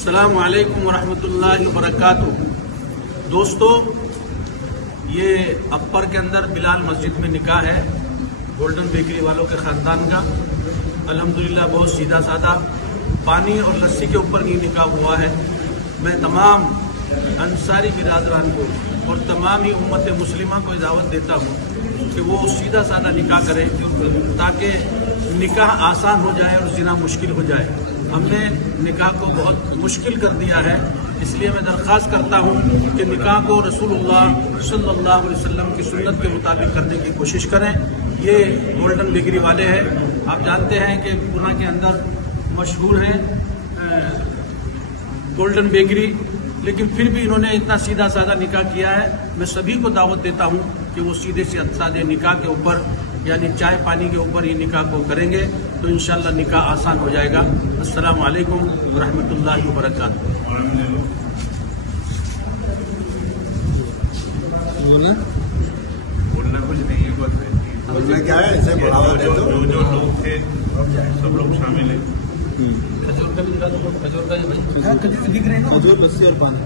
अस्सलामु अलैकुम वरहमतुल्लाहि वबरकातुहू। दोस्तों, ये अकबर के अंदर बिलाल मस्जिद में निकाह है गोल्डन बेकरी वालों के ख़ानदान का। अल्हम्दुलिल्लाह बहुत सीधा साधा पानी और लस्सी के ऊपर ये निकाह हुआ है। मैं तमाम अंसारी बिरादरान को और तमाम ही उम्मत मुस्लिमा को दावत देता हूँ कि वो सीधा साधा निकाह करें ताकि निकाह आसान हो जाए और ज़िना मुश्किल हो जाए। हमने निकाह को बहुत मुश्किल कर दिया है, इसलिए मैं दरख्वास्त करता हूँ कि निकाह को रसूलुल्लाह सल्लल्लाहु अलैहि वसल्लम की सुन्नत के मुताबिक करने की कोशिश करें। ये गोल्डन बेकरी वाले हैं, आप जानते हैं कि पूना के अंदर मशहूर है गोल्डन बेकरी, लेकिन फिर भी इन्होंने इतना सीधा साधा निकाह किया है। मैं सभी को दावत देता हूँ कि वो सीधे से सादे निकाह के ऊपर यानी चाय पानी के ऊपर ये निकाह को करेंगे तो इंशाअल्लाह निकाह आसान हो जाएगा। अस्सलामु अलैकुम रहमतुल्लाहि व बरकातुहू। बोलना कुछ नहीं है, बस बोलना क्या है, इसे बढ़ावा दे दो। जो लोग थे सब लोग शामिल हैं। खजूर का भी दिखा दो, खजूर का दिख रहे हैं, खजूर, लस्सी और पानी।